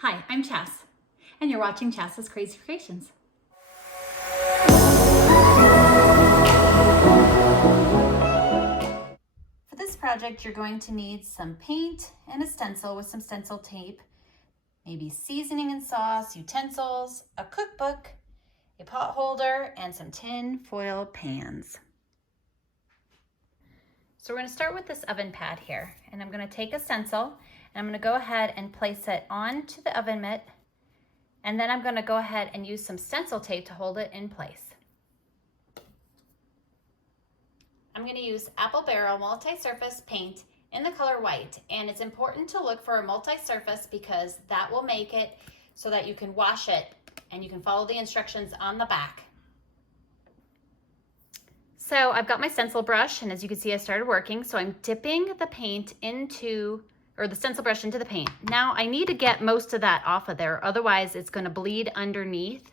Hi, I'm Chas, and you're watching Chas's Crazy Creations. For this project, you're going to need some paint and a stencil with some stencil tape, maybe seasoning and sauce, utensils, a cookbook, a pot holder, and some tin foil pans. So we're going to start with this oven pad here, and I'm going to take a stencil and I'm going to go ahead and place it onto the oven mitt, and then I'm going to go ahead and use some stencil tape to hold it in place. I'm going to use Apple Barrel multi-surface paint in the color white, and it's important to look for a multi-surface because that will make it so that you can wash it and you can follow the instructions on the back. So I've got my stencil brush, and as you can see I started working, so I'm dipping the paint into, or the stencil brush into the paint. Now I need to get most of that off of there, otherwise it's going to bleed underneath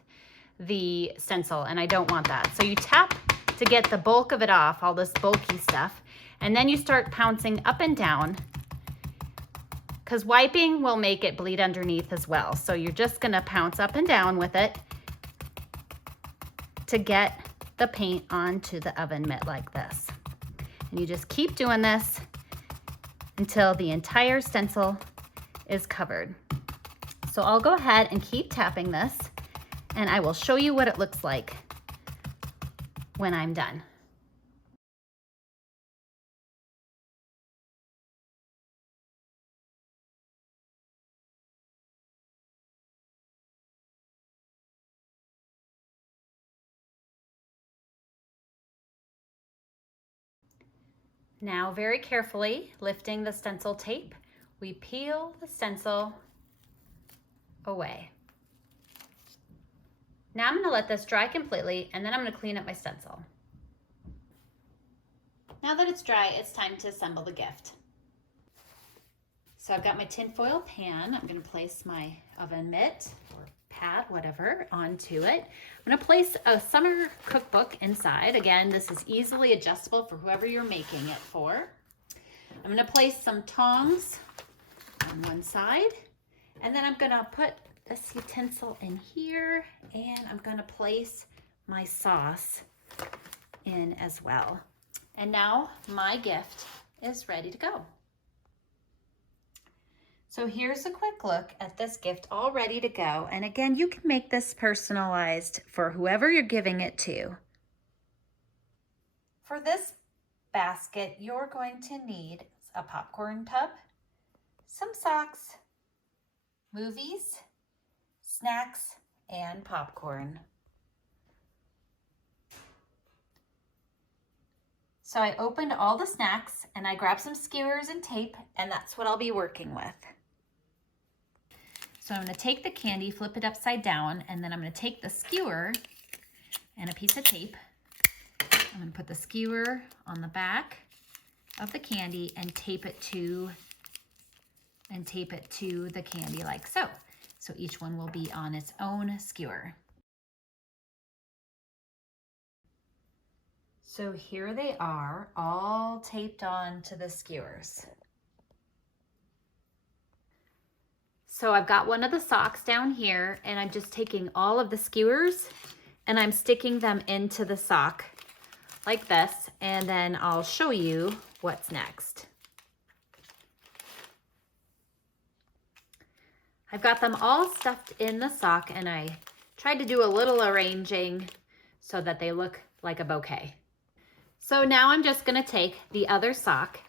the stencil and I don't want that. So you tap to get the bulk of it off, all this bulky stuff, and then you start pouncing up and down because wiping will make it bleed underneath as well. So you're just going to pounce up and down with it to get the paint onto the oven mitt like this. And you just keep doing this until the entire stencil is covered. So I'll go ahead and keep tapping this, and I will show you what it looks like when I'm done. Now, very carefully, lifting the stencil tape, we peel the stencil away. Now I'm going to let this dry completely, and then I'm going to clean up my stencil. Now that it's dry, it's time to assemble the gift. So I've got my tinfoil pan. I'm going to place my oven mitt or pad, whatever, onto it. I'm going to place a summer cookbook inside. Again, this is easily adjustable for whoever you're making it for. I'm going to place some tongs on one side, and then I'm going to put this utensil in here, and I'm going to place my sauce in as well. And now my gift is ready to go. So here's a quick look at this gift all ready to go. And again, you can make this personalized for whoever you're giving it to. For this basket, you're going to need a popcorn tub, some socks, movies, snacks, and popcorn. So I opened all the snacks and I grabbed some skewers and tape, and that's what I'll be working with. So I'm going to take the candy, flip it upside down, and then I'm going to take the skewer and a piece of tape. I'm going to put the skewer on the back of the candy and tape it to the candy like so. So each one will be on its own skewer. So here they are, all taped on to the skewers. So I've got one of the socks down here, and I'm just taking all of the skewers and I'm sticking them into the sock like this, and then I'll show you what's next. I've got them all stuffed in the sock, and I tried to do a little arranging so that they look like a bouquet. So now I'm just going to take the other sock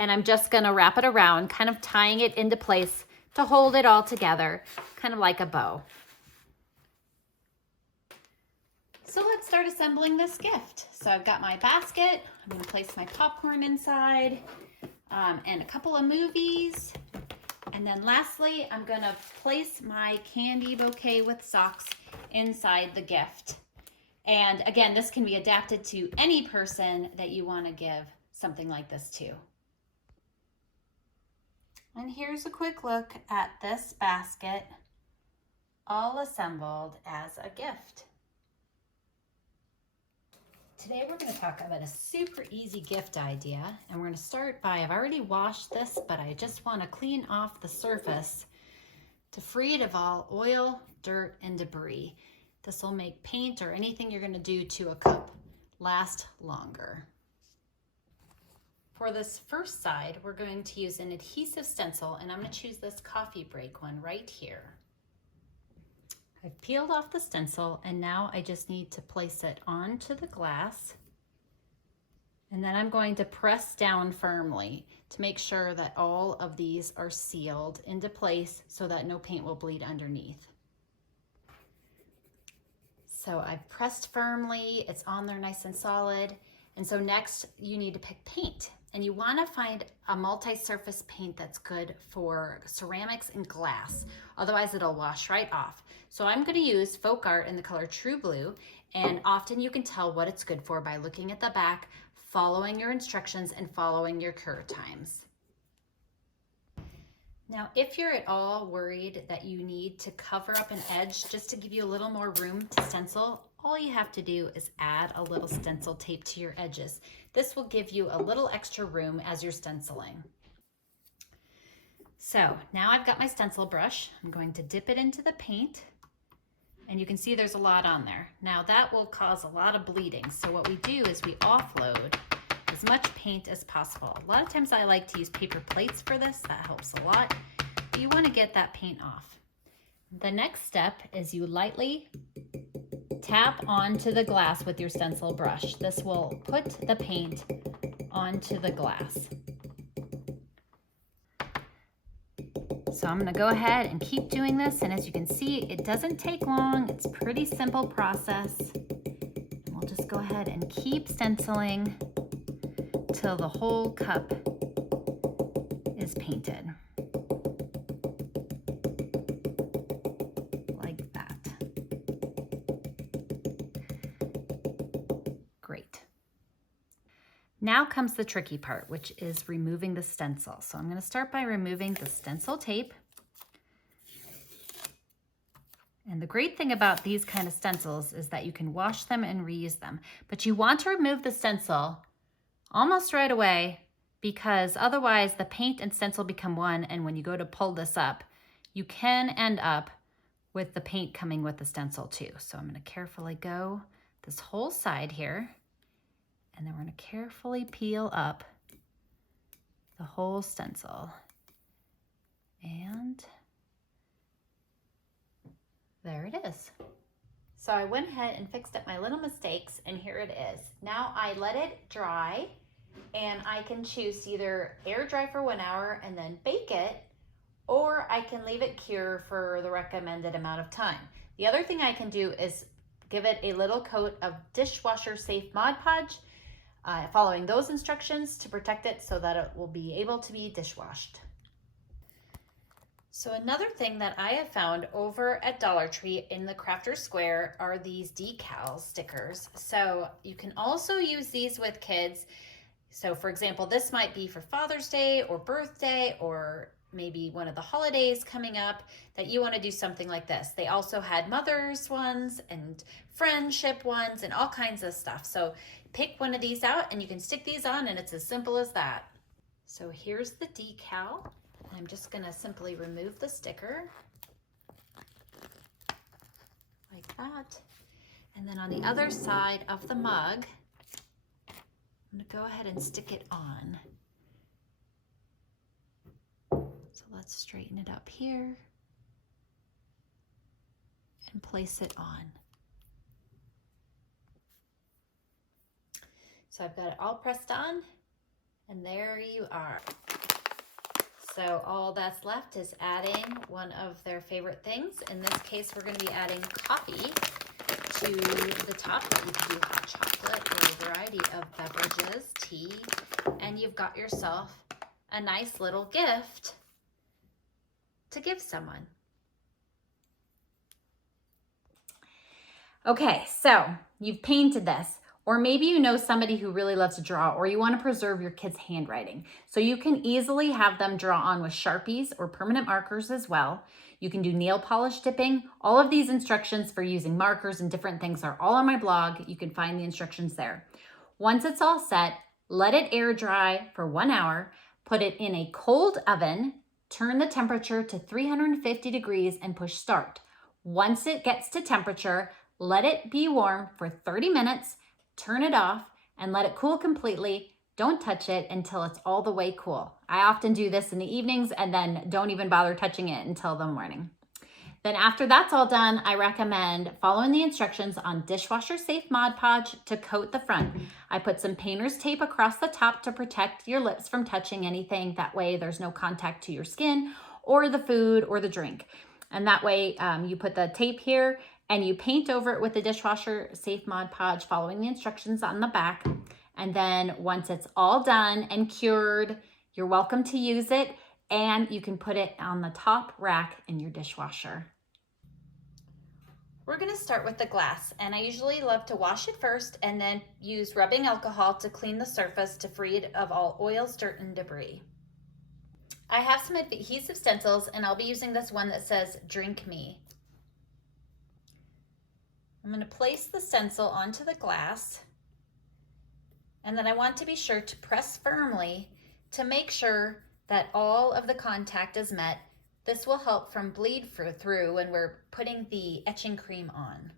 and I'm just going to wrap it around, kind of tying it into place to hold it all together, kind of like a bow. So let's start assembling this gift. So I've got my basket. I'm going to place my popcorn inside, and a couple of movies. And then lastly, I'm going to place my candy bouquet with socks inside the gift. And again, this can be adapted to any person that you want to give something like this to. And here's a quick look at this basket, all assembled as a gift. Today we're going to talk about a super easy gift idea, and we're going to start by, I've already washed this, but I just want to clean off the surface to free it of all oil, dirt, and debris. This will make paint or anything you're going to do to a cup last longer. For this first side, we're going to use an adhesive stencil, and I'm going to choose this coffee break one right here. I've peeled off the stencil, and now I just need to place it onto the glass. And then I'm going to press down firmly to make sure that all of these are sealed into place so that no paint will bleed underneath. So I've pressed firmly, it's on there nice and solid. And so next you need to pick paint. And you want to find a multi-surface paint that's good for ceramics and glass. Otherwise it'll wash right off. So I'm going to use Folk Art in the color True Blue. And often you can tell what it's good for by looking at the back, following your instructions, and following your cure times. Now, if you're at all worried that you need to cover up an edge just to give you a little more room to stencil, all you have to do is add a little stencil tape to your edges. This will give you a little extra room as you're stenciling. So now I've got my stencil brush. I'm going to dip it into the paint, and you can see there's a lot on there. Now that will cause a lot of bleeding. So what we do is we offload as much paint as possible. A lot of times I like to use paper plates for this. That helps a lot. But you want to get that paint off. The next step is you lightly tap onto the glass with your stencil brush. This will put the paint onto the glass. So I'm going to go ahead and keep doing this, and as you can see, it doesn't take long. It's a pretty simple process. And we'll just go ahead and keep stenciling till the whole cup is painted. Like that. Great. Now comes the tricky part, which is removing the stencil. So I'm going to start by removing the stencil tape. And the great thing about these kind of stencils is that you can wash them and reuse them. But you want to remove the stencil almost right away, because otherwise the paint and stencil become one, and when you go to pull this up, you can end up with the paint coming with the stencil too. So I'm going to carefully go this whole side here. And then we're going to carefully peel up the whole stencil. And there it is. So I went ahead and fixed up my little mistakes, and here it is. Now I let it dry, and I can choose to either air dry for 1 hour and then bake it, or I can leave it cure for the recommended amount of time. The other thing I can do is give it a little coat of dishwasher safe Mod Podge, following those instructions to protect it so that it will be able to be dishwashed. So another thing that I have found over at Dollar Tree in the Crafter Square are these decal stickers. So you can also use these with kids. So for example, this might be for Father's Day or birthday, or maybe one of the holidays coming up that you want to do something like this. They also had Mother's ones and friendship ones and all kinds of stuff. So pick one of these out and you can stick these on, and it's as simple as that. So here's the decal. I'm just going to simply remove the sticker like that. And then on the other side of the mug, I'm going to go ahead and stick it on. So let's straighten it up here and place it on. So I've got it all pressed on, and there you are. So all that's left is adding one of their favorite things. In this case, we're going to be adding coffee to the top. You can do hot chocolate or a variety of beverages, tea, and you've got yourself a nice little gift to give someone. Okay, so you've painted this. Or maybe you know somebody who really loves to draw, or you want to preserve your kids' handwriting. So you can easily have them draw on with Sharpies or permanent markers as well. You can do nail polish dipping. All of these instructions for using markers and different things are all on my blog. You can find the instructions there. Once it's all set, let it air dry for 1 hour. Put it in a cold oven Turn the temperature to 350 degrees and push start. Once it gets to temperature, let it be warm for 30 minutes, turn it off, and let it cool completely. Don't touch it until it's all the way cool. I often do this in the evenings and then don't even bother touching it until the morning. Then after that's all done, I recommend following the instructions on dishwasher safe Mod Podge to coat the front. I put some painter's tape across the top to protect your lips from touching anything. That way there's no contact to your skin or the food or the drink. And that way you put the tape here and you paint over it with the dishwasher safe Mod Podge following the instructions on the back. And then once it's all done and cured, you're welcome to use it, and you can put it on the top rack in your dishwasher. We're gonna start with the glass, and I usually love to wash it first and then use rubbing alcohol to clean the surface to free it of all oils, dirt, and debris. I have some adhesive stencils, and I'll be using this one that says "Drink Me." I'm gonna place the stencil onto the glass, and then I want to be sure to press firmly to make sure that all of the contact is met. This will help from bleed through when we're putting the etching cream on.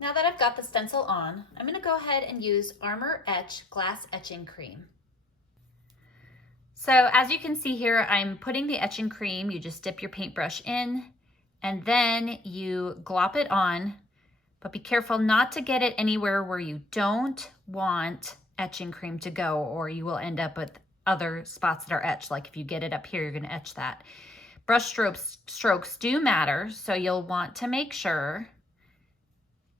Now that I've got the stencil on, I'm gonna go ahead and use Armor Etch Glass Etching Cream. So as you can see here, I'm putting the etching cream. You just dip your paintbrush in and then you glop it on, but be careful not to get it anywhere where you don't want etching cream to go, or you will end up with other spots that are etched. Like if you get it up here, you're gonna etch that. Brush strokes do matter, so you'll want to make sure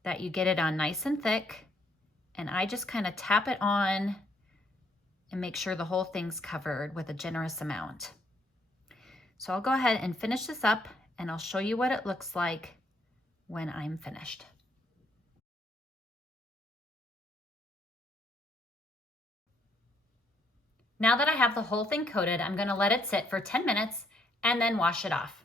that you get it on nice and thick, and I just kind of tap it on and make sure the whole thing's covered with a generous amount. So I'll go ahead and finish this up, and I'll show you what it looks like when I'm finished. Now that I have the whole thing coated, I'm gonna let it sit for 10 minutes and then wash it off.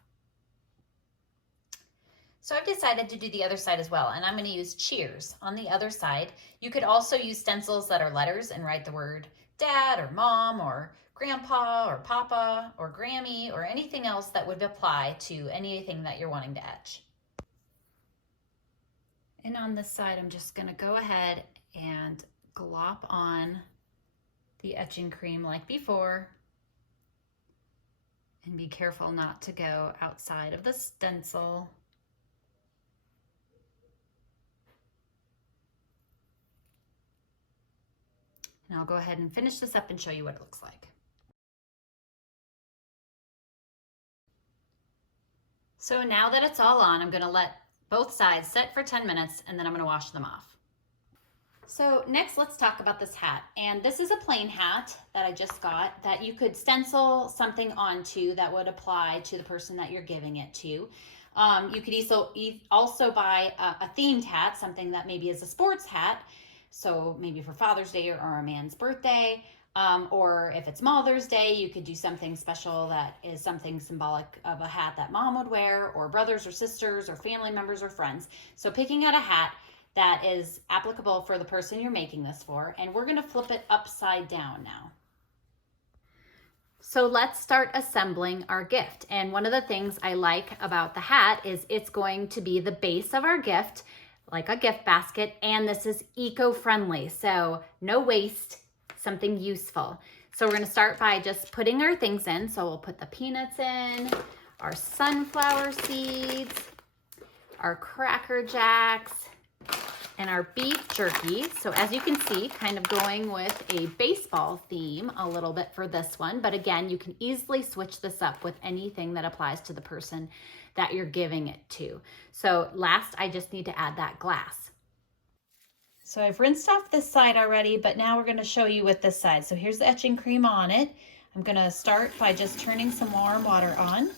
So I've decided to do the other side as well, and I'm gonna use cheers on the other side. You could also use stencils that are letters and write the word dad or mom or grandpa or papa or Grammy or anything else that would apply to anything that you're wanting to etch. And on this side, I'm just gonna go ahead and glop on the etching cream like before, and be careful not to go outside of the stencil. And I'll go ahead and finish this up and show you what it looks like. So now that it's all on, I'm gonna let both sides set for 10 minutes and then I'm gonna wash them off. So next, let's talk about this hat. And this is a plain hat that I just got that you could stencil something onto that would apply to the person that you're giving it to. You could also buy a themed hat, something that maybe is a sports hat. So maybe for Father's Day or a man's birthday, or if it's Mother's Day, you could do something special that is something symbolic of a hat that mom would wear, or brothers or sisters or family members or friends. So picking out a hat that is applicable for the person you're making this for, and we're gonna flip it upside down now. So let's start assembling our gift. And one of the things I like about the hat is it's going to be the base of our gift, like a gift basket, and this is eco-friendly, so no waste, something useful. So we're gonna start by just putting our things in. So we'll put the peanuts in, our sunflower seeds, our Cracker Jacks, and our beef jerky. So as you can see, kind of going with a baseball theme a little bit for this one, but again, you can easily switch this up with anything that applies to the person that you're giving it to. So last, I just need to add that glass. So I've rinsed off this side already, but now we're gonna show you with this side. So here's the etching cream on it. I'm gonna start by just turning some warm water on,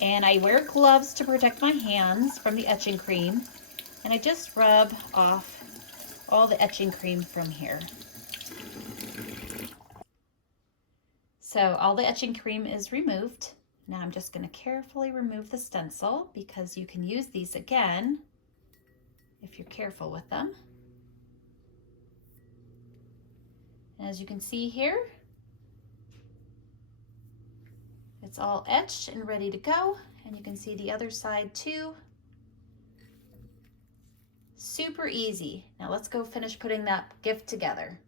and I wear gloves to protect my hands from the etching cream. And I just rub off all the etching cream from here. So all the etching cream is removed. Now I'm just going to carefully remove the stencil, because you can use these again if you're careful with them. And as you can see here, It's all etched and ready to go. And you can see the other side too. Super easy. Now let's go finish putting that gift together.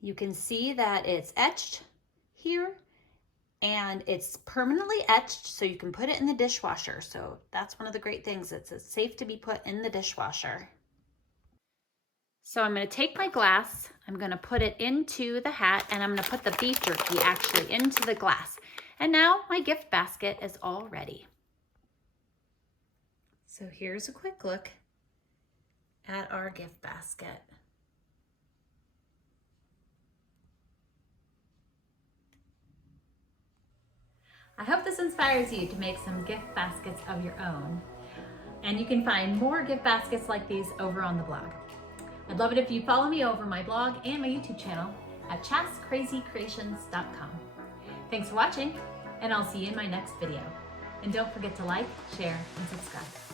You can see that it's etched here and it's permanently etched, so you can put it in the dishwasher. So that's one of the great things. It's safe to be put in the dishwasher. So I'm going to take my glass, I'm going to put it into the hat, and I'm going to put the beef jerky actually into the glass. And now my gift basket is all ready. So here's a quick look at our gift basket. I hope this inspires you to make some gift baskets of your own. And you can find more gift baskets like these over on the blog. I'd love it if you follow me over my blog and my YouTube channel at chascrazycreations.com. Thanks for watching, and I'll see you in my next video. And don't forget to like, share, and subscribe.